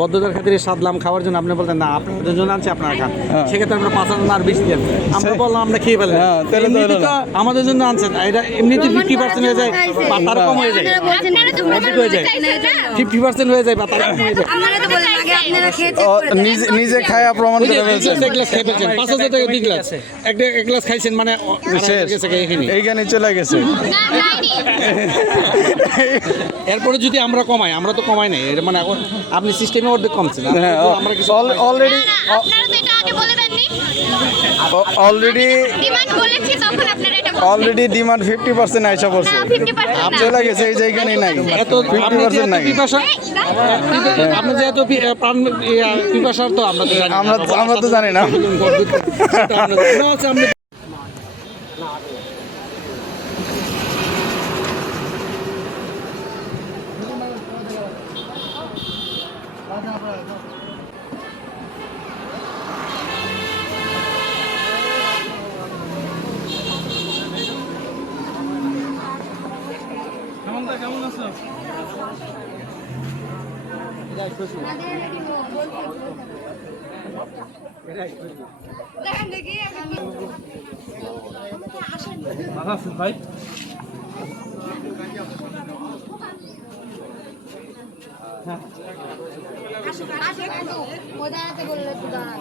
বদ্ধতার খাতিরে সাদলাম খাওয়ার জন্য আপনি বলতেন না আপনাদের জন্য আনছি আপনারা খান, সেক্ষেত্রে আমরা 5,000 আর বেশি দেন। আমরা বললাম আমরা খেয়ে ফেললাম, এমনিতে তো আমাদের জন্য আনছেন, এটা এমনিতে 50% হয়ে যায় বা তার কম হয়ে যায়, অধিক হয়ে যায়, 50% হয়ে যায় বা তার কম হয়ে যায়। নিজে খায়া প্রমাণ করে ফেলছেন। এক গ্লাস খেয়ে ফেলছেন, 5,000 টাকা 2 গ্লাস, এক গ্লাস খাইছেন মানে এইখানে চলে গেছে। এরপরে যদি আমরা কমাই, আমরা তো কমাই নাই, এটা মানে আপনি সিস্টেমে অর্ধেক কমছেন। আমরা কিছু অলরেডি অলরেডি ডিমান্ড 50% আইসা পড়ছে, চলে গেছে, এই জায়গায় নাই, 50% নাই। আপনি যেহেতু পিপাসার তো আমরা তো জানি না। কেমন আছো? ভাই আসুন আসুন, ওই দাঁড়াতে বললে একটু দাঁড়ান।